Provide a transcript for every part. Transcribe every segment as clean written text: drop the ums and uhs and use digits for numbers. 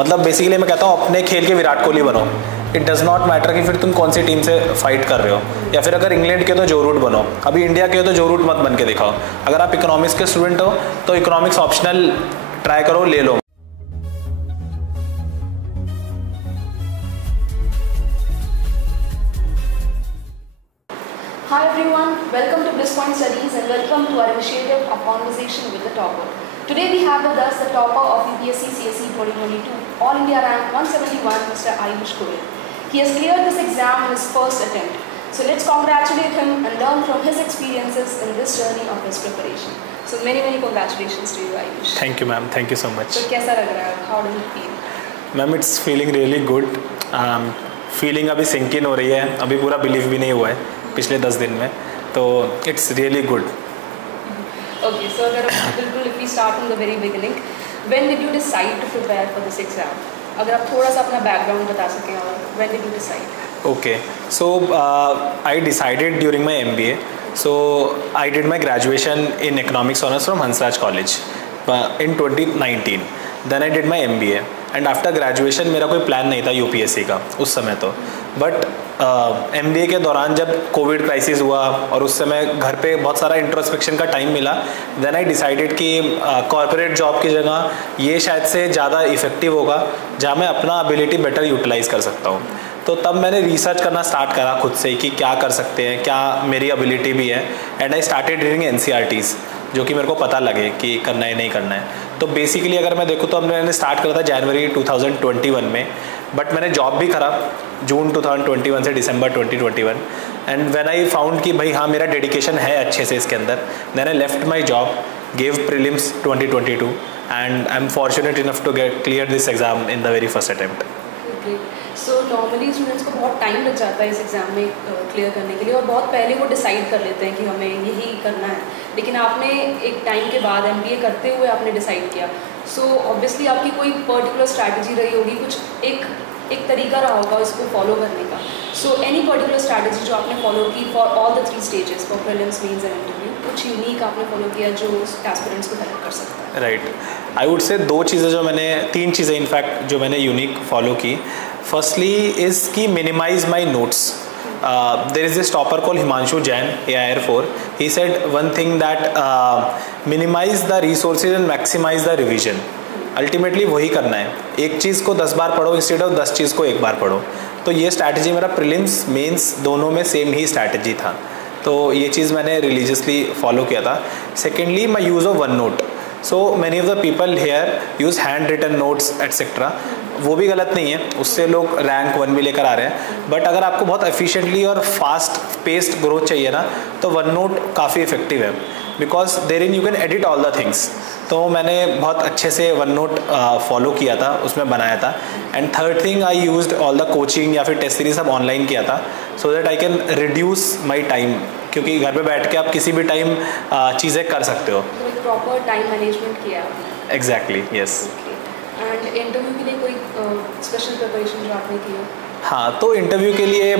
मतलब बेसिकली मैं कहता हूँ अपने खेल के विराट कोहली बनो। इट डज़ नॉट मैटर कि फिर तुम कौन सी टीम से फाइट कर रहे हो, या फिर अगर इंग्लैंड के हो तो जो रूट बनो, अभी इंडिया के हो तो जो रूट मत बन के दिखाओ। अगर आप इकोनॉमिक्स के स्टूडेंट हो तो इकोनॉमिक्स ऑप्शनल ट्राई करो, ले लो। Hi everyone, welcome to Bliss Point Studies and welcome to our initiative of Conversation with the Topper. Today we have with us the topper of UPSC CSE 2022, All India Rank 171, Mr. Ayush Goyal. He has cleared this exam in his first attempt. So let's congratulate him and learn from his experiences in this journey of his preparation. So many congratulations to you, Ayush. Thank you ma'am, thank you so much. So कैसा लग रहा है? How does it feel? Ma'am it's feeling really good. Feeling अभी sink in हो रही है, अभी पूरा बिलीव भी नहीं हुआ है पिछले 10 दिन में, तो it's really good. Okay, so if we start from the very beginning, when did you decide to prepare for this exam? अगर आप थोड़ा सा अपना background बता सकें, और when did you decide? Okay, so I decided during my MBA. So I did my graduation in economics honors from Hansraj College in 2019. Then I did my MBA. And after graduation मेरा कोई plan नहीं था UPSC का उस समय तो, but MBA के दौरान जब कोविड क्राइसिस हुआ और उस समय घर पे बहुत सारा इंट्रोस्पेक्शन का टाइम मिला, देन आई डिसाइडेड कि कॉर्पोरेट जॉब की जगह ये शायद से ज़्यादा इफेक्टिव होगा जहाँ मैं अपना एबिलिटी बेटर यूटिलाइज कर सकता हूँ। तो तब मैंने रिसर्च करना स्टार्ट करा खुद से कि क्या कर सकते हैं, क्या मेरी एबिलिटी भी है, and I started reading NCERTs जो कि मेरे को पता लगे कि करना है नहीं करना है। तो बेसिकली अगर मैं देखूँ तो अब मैंने स्टार्ट करा था जनवरी 2021 में, बट मैंने जॉब भी करा जून 2021 से दिसंबर 2021, एंड व्हेन आई फाउंड कि भाई हाँ मेरा डेडिकेशन है अच्छे से इसके अंदर, then I left my job, gave prelims 2022 and I am fortunate enough to get clear this exam in the very first attempt. So normally students को बहुत टाइम लग जाता है इस एग्ज़ाम में क्लियर करने के लिए, और बहुत पहले वो डिसाइड कर लेते हैं कि हमें यही करना है, लेकिन आपने एक टाइम के बाद MBA करते हुए आपने डिसाइड किया। सो ऑब्वियसली आपकी कोई पर्टिकुलर स्ट्रैटेजी रही होगी, कुछ एक तरीका रहा होगा उसको फॉलो करने का। सो एनी पर्टिकुलर स्ट्रैटेजी जो आपने फॉलो की for all the 3 stages, for prelims, mains and interview, कुछ यूनिक आपने फॉलो किया जो एस्पिरेंट्स को हेल्प कर सकता है? राइट, आई वुड से 3 चीज़ें इनफैक्ट जो मैंने यूनिक फॉलो की। फर्स्टली इज़ की minimise my notes. There is this topper called Himanshu Jain, AIR 4. He said one thing that minimize the resources and maximize the revision. Ultimately वही करना है, एक चीज़ को 10 बार पढ़ो इंस्टेड ऑफ 10 चीज़ को एक बार पढ़ो। तो ये स्ट्रैटेजी मेरा प्रीलिम्स मेंस दोनों में सेम ही स्ट्रैटेजी था, तो ये चीज़ मैंने रिलीजियसली फॉलो किया था। Secondly my use of OneNote. So many of the people here use handwritten notes etcetera, वो भी गलत नहीं है, उससे लोग रैंक 1 भी लेकर आ रहे हैं, बट अगर आपको बहुत एफिशिएंटली और फास्ट पेस्ड ग्रोथ चाहिए ना, तो वन नोट काफ़ी इफेक्टिव है, because there in you can edit all the things. तो मैंने बहुत अच्छे से वन नोट फॉलो किया था, उसमें बनाया था। And third thing, I used all the coaching या फिर टेस्ट सीरीज सब ऑनलाइन किया था, so that I can reduce my time, क्योंकि घर पे बैठ के आप किसी भी टाइम चीज़ें कर सकते हो। प्रॉपर टाइम मैनेजमेंट किया आपने? Exactly, yes. एंड इंटरव्यू के लिए कोई स्पेशल प्रिपरेशन जो आपने की हो? हाँ, तो इंटरव्यू के लिए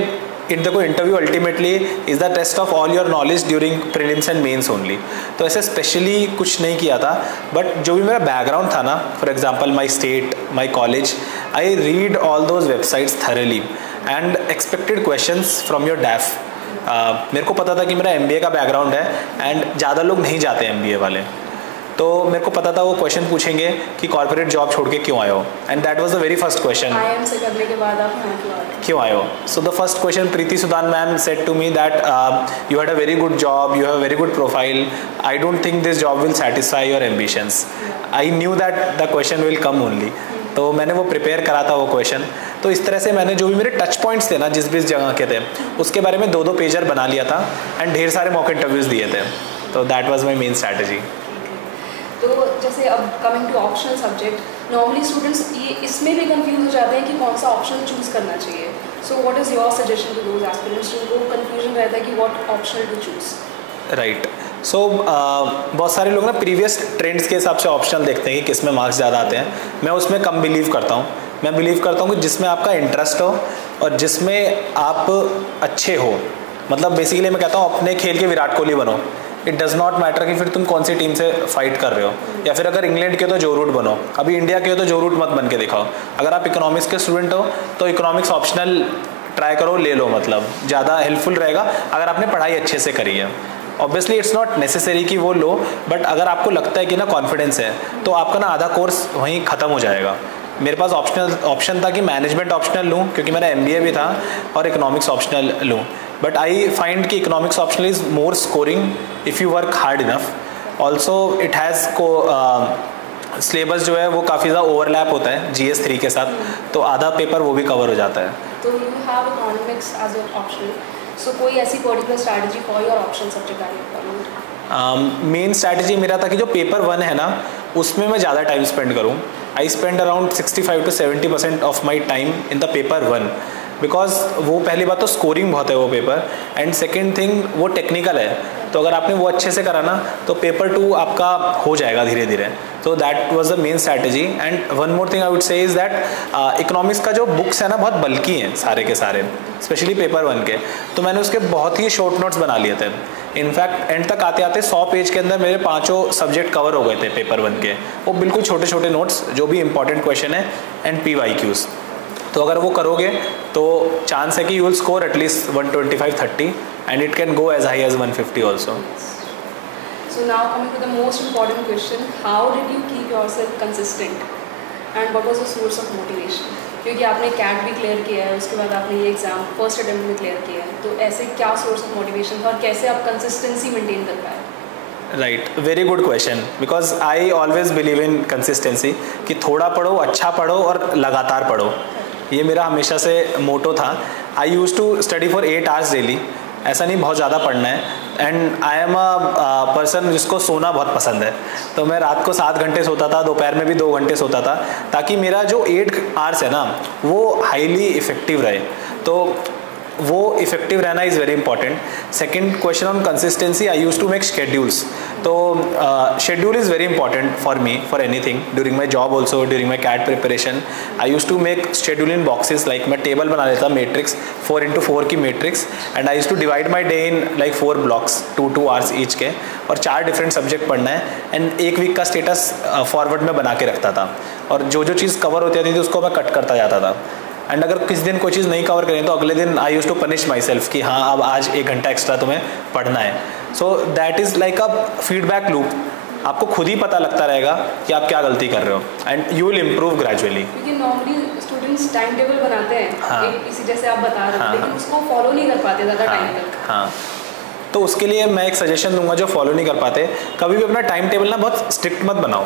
देखो, interview ultimately is the test of all your knowledge during prelims and mains only. तो ऐसे स्पेशली कुछ नहीं किया था, बट जो भी मेरा बैकग्राउंड था ना, for example my state, my college, I read all those websites thoroughly and expected questions from your डैफ। मेरे को पता था कि मेरा MBA का बैकग्राउंड है एंड ज़्यादा लोग नहीं जाते MBA वाले, तो मेरे को पता था वो क्वेश्चन पूछेंगे कि कॉर्पोरेट जॉब छोड़ के क्यों आए हो, and that was the very first question. IIM से करने के बाद आप क्यों आए हो? So the first question Preeti Sudan ma'am said to me that you had a very good job, you have a very good profile, I don't think this job will satisfy your ambitions. I knew that the question will come only, तो मैंने वो prepare करा था वो question. तो इस तरह से मैंने जो भी मेरे टच पॉइंट्स थे ना जिस भी जगह के थे, उसके बारे में 2-2 पेजर बना लिया था एंड ढेर सारे मॉक इंटरव्यूज़ दिए थे, तो that was my main strategy. तो जैसे अब coming to optional subject, normally students ये इसमें भी कंफ्यूज हो जाते हैं कि कौन सा ऑप्शन चूज़ करना चाहिए। So what is your suggestion to those aspirants जिनको कंफ्यूजन रहता है कि what optional to choose? Right, so बहुत सारे लोग ना प्रीवियस ट्रेंड्स के हिसाब से ऑप्शनल देखते हैं कि किस में मार्क्स ज़्यादा आते हैं। मैं उसमें कम बिलीव करता हूँ। मैं बिलीव करता हूँ कि जिसमें आपका इंटरेस्ट हो और जिसमें आप अच्छे हो, मतलब बेसिकली मैं कहता हूँ अपने खेल के विराट कोहली बनो। इट डज़ नॉट मैटर कि फिर तुम कौन सी टीम से फाइट कर रहे हो, या फिर अगर इंग्लैंड के हो तो जो रूट बनो, अभी इंडिया के हो तो जो रूट मत बन के दिखाओ। अगर आप इकोनॉमिक्स के स्टूडेंट हो तो इकोनॉमिक्स ऑप्शनल ट्राई करो, ले लो, मतलब ज़्यादा हेल्पफुल रहेगा अगर आपने पढ़ाई अच्छे से करी है। ऑब्वियसली इट्स नॉट नेसेसरी कि वो लो, बट अगर आपको लगता है कि ना कॉन्फिडेंस है तो आपका ना आधा कोर्स वहीं ख़त्म हो जाएगा। मेरे पास ऑप्शन था कि मैनेजमेंट ऑप्शनल लूँ क्योंकि मेरा MBA भी था, और इकोनॉमिक्स ऑप्शनल लूँ, बट आई फाइंड कि economics optional is more scoring if you work hard enough. Also it has syllabus जो है वो काफ़ी ज़्यादा ओवरलैप होता है GS3 के साथ, तो आधा पेपर वो भी कवर हो जाता है। तो you have economics as your optional, so कोई ऐसी particular strategy for your option subject are you following? Main strategy मेरा था कि जो पेपर 1 है ना उसमें मैं ज़्यादा टाइम स्पेंड करूँ। I spend around 65 to 70% of my time in the paper 1, because वो पहली बात तो स्कोरिंग बहुत है वो पेपर, एंड सेकेंड थिंग वो टेक्निकल है, तो अगर आपने वो अच्छे से करा ना तो पेपर 2 आपका हो जाएगा धीरे धीरे। तो that was the main strategy. And one more thing I would say is that economics का जो बुक्स है ना बहुत बल्कि हैं सारे के सारे, स्पेशली पेपर 1 के, तो मैंने उसके बहुत ही शॉर्ट नोट्स बना लिए थे। इनफैक्ट एंड तक आते आते 100 पेज के अंदर मेरे 5 सब्जेक्ट कवर हो गए थे पेपर 1 के। वो बिल्कुल छोटे छोटे नोट्स, जो भी इंपॉर्टेंट क्वेश्चन है एंड PYQs, तो अगर वो करोगे तो चांस है कि you will score at least 125-130 and it can go as high as 150 also. So now coming to the most important question, how did you keep yourself consistent and what was the source of motivation? क्योंकि आपने CAT भी clear किया है, उसके बाद आपने ये exam first attempt में क्लियर किया है, तो ऐसे क्या सोर्स ऑफ मोटिवेशन था और कैसे आप कंसिस्टेंसी मेंटेन कर पाए? Right, very good question, because I always believe in consistency, कि थोड़ा पढ़ो, अच्छा पढ़ो और लगातार पढ़ो। ये मेरा हमेशा से मोटो था। I use to study for 8 hours daily, ऐसा नहीं बहुत ज़्यादा पढ़ना है, and I am a person जिसको सोना बहुत पसंद है, तो मैं रात को 7 घंटे सोता था, दोपहर में भी 2 घंटे सोता था, ताकि मेरा जो 8 hours है ना वो हाईली इफ़ेक्टिव रहे। तो वो इफेक्टिव रहना is very important. Second question on consistency, I use to make schedules. तो schedule is very important for me for anything, during my job also, during my CAT preparation. I use to make schedule in boxes, like मैं table बना लेता matrix 4x4 की matrix, and I use to divide my day in like 4 blocks 2 hours each के, और 4 different subject पढ़ना है, and 1 week का status forward में बना के रखता था, और जो जो चीज़ कवर होती थी उसको मैं कट करता जाता था। एंड अगर किसी दिन कोई चीज़ नहीं कवर करें तो अगले दिन I use to punish myself कि हाँ अब आज 1 घंटा एक्स्ट्रा तुम्हें पढ़ना है। So that is like a feedback loop, आपको खुद ही पता लगता रहेगा कि आप क्या गलती कर रहे हो, and you will improve gradually. क्योंकि नॉर्मली स्टूडेंट्स टाइम टेबल बनाते हैं, हाँ, इसी जैसे आप बता रहे हो, लेकिन उसको फॉलो नहीं कर पाते ज़्यादा टाइम तक। हाँ, तो उसके लिए मैं एक सजेशन दूंगा जो फॉलो नहीं कर पाते, कभी भी अपना टाइम टेबल ना बहुत स्ट्रिक्ट मत बनाओ।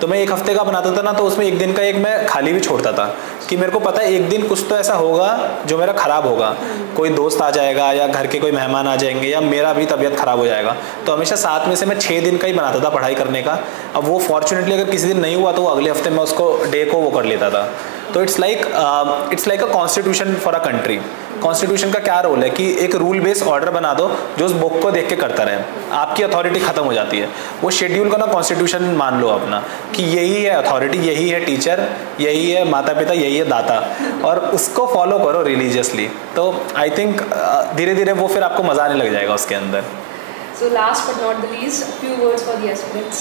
तो मैं 1 हफ्ते का बनाता था ना, तो उसमें 1 दिन का एक मैं खाली भी छोड़ता था, कि मेरे को पता है 1 दिन कुछ तो ऐसा होगा जो मेरा ख़राब होगा, कोई दोस्त आ जाएगा या घर के कोई मेहमान आ जाएंगे या मेरा भी तबीयत ख़राब हो जाएगा। तो हमेशा 7 में से मैं 6 दिन का ही बनाता था पढ़ाई करने का। अब वो फॉर्चुनेटली अगर किसी दिन नहीं हुआ तो वो अगले हफ्ते मैं उसको डे को वो कर लेता था। तो it's like a constitution for a country. Constitution का क्या रोल है कि एक रूल बेस्ड ऑर्डर बना दो जो उस बुक को देख के करता रहे, आपकी अथॉरिटी खत्म हो जाती है। वो शेड्यूल का ना कॉन्स्टिट्यूशन मान लो अपना, कि यही है अथॉरिटी, यही है टीचर, यही है माता पिता, यही है दाता, और उसको फॉलो करो रिलीजियसली। तो आई थिंक धीरे धीरे वो फिर आपको मज़ा आने लग जाएगा उसके अंदर। So last but not the least, a few words for the aspirants.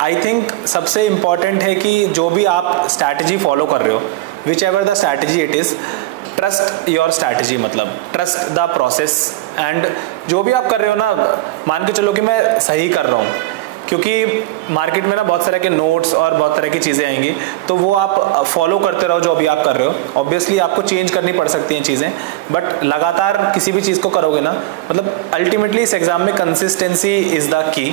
I think सबसे इम्पॉर्टेंट है कि जो भी आप स्ट्रैटेजी फॉलो कर रहे हो, which ever the strategy it is, trust your strategy, मतलब ट्रस्ट द प्रोसेस। एंड जो भी आप कर रहे हो ना, मान के चलो कि मैं सही कर रहा हूँ, क्योंकि मार्केट में ना बहुत तरह के नोट्स और बहुत तरह की चीज़ें आएंगी, तो वो आप फॉलो करते रहो जो अभी आप कर रहे हो। ऑब्वियसली आपको चेंज करनी पड़ सकती हैं चीज़ें, बट लगातार किसी भी चीज़ को करोगे ना, मतलब अल्टीमेटली इस एग्ज़ाम में कंसिस्टेंसी इज़ द की।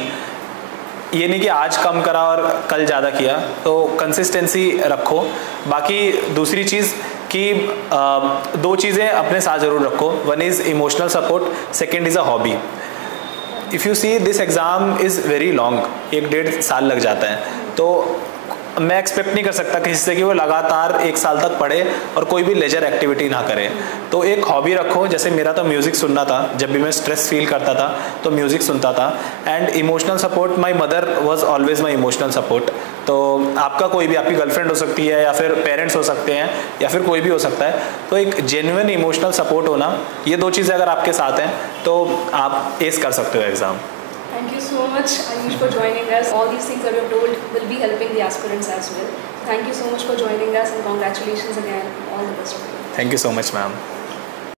ये नहीं कि आज कम करा और कल ज़्यादा किया, तो कंसिस्टेंसी रखो। बाकी दूसरी चीज़ कि 2 चीज़ें अपने साथ ज़रूर रखो, one is emotional support, second is a hobby. If you see this exam is very long, 1-1.5 साल लग जाता है, तो मैं एक्सपेक्ट नहीं कर सकता किसी से कि वो लगातार 1 साल तक पढ़े और कोई भी लेजर एक्टिविटी ना करे। तो एक हॉबी रखो, जैसे मेरा तो म्यूज़िक सुनना था, जब भी मैं स्ट्रेस फील करता था तो म्यूज़िक सुनता था। And emotional support, my mother was always my emotional support. तो आपका कोई भी, आपकी गर्लफ्रेंड हो सकती है या फिर पेरेंट्स हो सकते हैं या फिर कोई भी हो सकता है, तो एक जेन्युइन इमोशनल सपोर्ट होना, ये 2 चीज़ें अगर आपके साथ हैं तो आप एस कर सकते हो exam. Thank you so much, Ayush, for joining us. All these things that you have told will be helping the aspirants as well. Thank you so much for joining us and congratulations again. All the best. Thank you so much, ma'am.